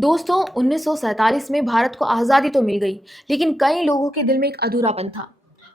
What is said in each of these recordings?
दोस्तों 1947 में भारत को आज़ादी तो मिल गई, लेकिन कई लोगों के दिल में एक अधूरापन था।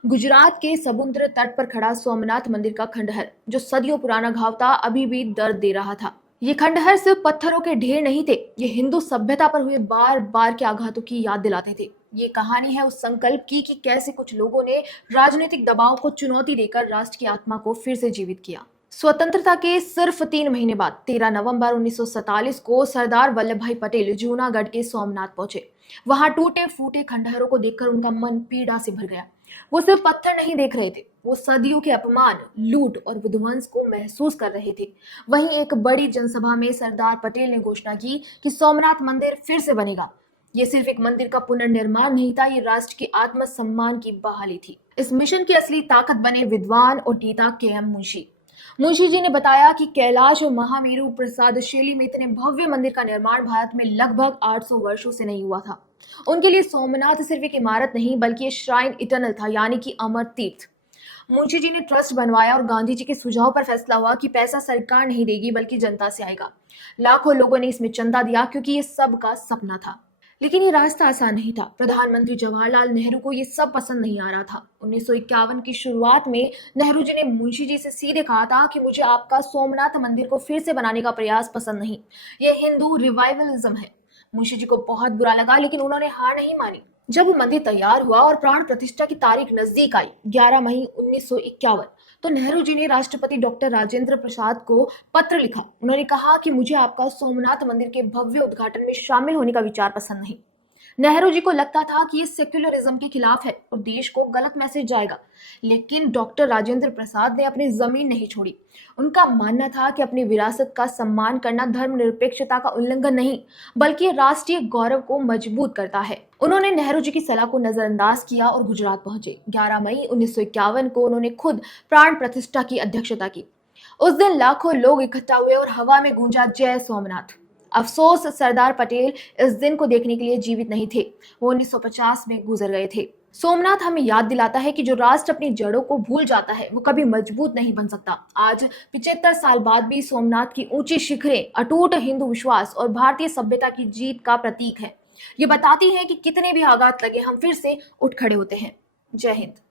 गुजरात के समुद्र तट पर खड़ा सोमनाथ मंदिर का खंडहर, जो सदियों पुराना घाव था, अभी भी दर्द दे रहा था। ये खंडहर सिर्फ पत्थरों के ढेर नहीं थे, ये हिंदू सभ्यता पर हुए बार बार के आघातों की याद दिलाते थे। ये कहानी है उस संकल्प की कि कैसे कुछ लोगों ने राजनीतिक दबाव को चुनौती देकर राष्ट्र की आत्मा को फिर से जीवित किया। स्वतंत्रता के सिर्फ 3 महीने बाद 13 नवंबर 1947 को सरदार वल्लभ भाई पटेल जूनागढ़ के सोमनाथ पहुंचे। वहां टूटे फूटे खंडहरों को देखकर उनका मन पीड़ा से भर गया। वो सिर्फ पत्थर नहीं देख रहे थे, वो सदियों के अपमान, लूट और विध्वंस को महसूस कर रहे थे। वहीं एक बड़ी जनसभा में सरदार पटेल ने घोषणा की कि सोमनाथ मंदिर फिर से बनेगा। ये सिर्फ एक मंदिर का पुनर्निर्माण नहीं था, ये राष्ट्र के आत्मसम्मान की बहाली थी। इस मिशन की असली ताकत बने विद्वान और नेता के एम मुंशी। मुंशी जी ने बताया कि कैलाश और महामेरु प्रसाद शैली में इतने भव्य मंदिर का निर्माण भारत में लगभग 800 वर्षों से नहीं हुआ था। उनके लिए सोमनाथ सिर्फ एक इमारत नहीं, बल्कि ये श्राइन इटर्नल था, यानी कि अमर तीर्थ। मुंशी जी ने ट्रस्ट बनवाया और गांधी जी के सुझाव पर फैसला हुआ कि पैसा सरकार नहीं देगी, बल्कि जनता से आएगा। लाखों लोगों ने इसमें चंदा दिया, क्योंकि ये सबका सपना था। लेकिन ये रास्ता आसान नहीं था। प्रधानमंत्री जवाहरलाल नेहरू को ये सब पसंद नहीं आ रहा था। 1951 की शुरुआत में नेहरू जी ने मुंशी जी से सीधे कहा था कि मुझे आपका सोमनाथ मंदिर को फिर से बनाने का प्रयास पसंद नहीं। ये हिंदू रिवाइवलिज्म है। मुंशी जी को बहुत बुरा लगा, लेकिन उन्होंने हार नहीं मानी। जब वो मंदिर तैयार हुआ और प्राण प्रतिष्ठा की तारीख नजदीक आई, 11 मई 1951, तो नेहरू जी ने राष्ट्रपति डॉक्टर राजेंद्र प्रसाद को पत्र लिखा। उन्होंने कहा कि मुझे आपका सोमनाथ मंदिर के भव्य उद्घाटन में शामिल होने का विचार पसंद नहीं। नेहरू जी को लगता था कि ये सेक्युलरिज्म के खिलाफ है और देश को गलत मैसेज जाएगा। लेकिन डॉक्टर राजेंद्र प्रसाद ने अपनी जमीन नहीं छोड़ी। उनका मानना था कि अपनी विरासत का सम्मान करना धर्मनिरपेक्षता का उल्लंघन नहीं, बल्कि राष्ट्रीय गौरव को मजबूत करता है। उन्होंने नेहरू जी की सलाह को नजरअंदाज किया और गुजरात पहुंचे। 11 मई 1951 को उन्होंने खुद प्राण प्रतिष्ठा की अध्यक्षता की। उस दिन लाखों लोग इकट्ठा हुए और हवा में गूंजा जय सोमनाथ। अफसोस, सरदार पटेल इस दिन को देखने के लिए जीवित नहीं थे। वो 1950 में गुजर गए थे। सोमनाथ हमें याद दिलाता है कि जो राष्ट्र अपनी जड़ों को भूल जाता है, वो कभी मजबूत नहीं बन सकता। आज 75 साल बाद भी सोमनाथ की ऊंची शिखरें अटूट हिंदू विश्वास और भारतीय सभ्यता की जीत का प्रतीक है। ये बताती है कि कितने भी आघात लगे, हम फिर से उठ खड़े होते हैं। जय हिंद।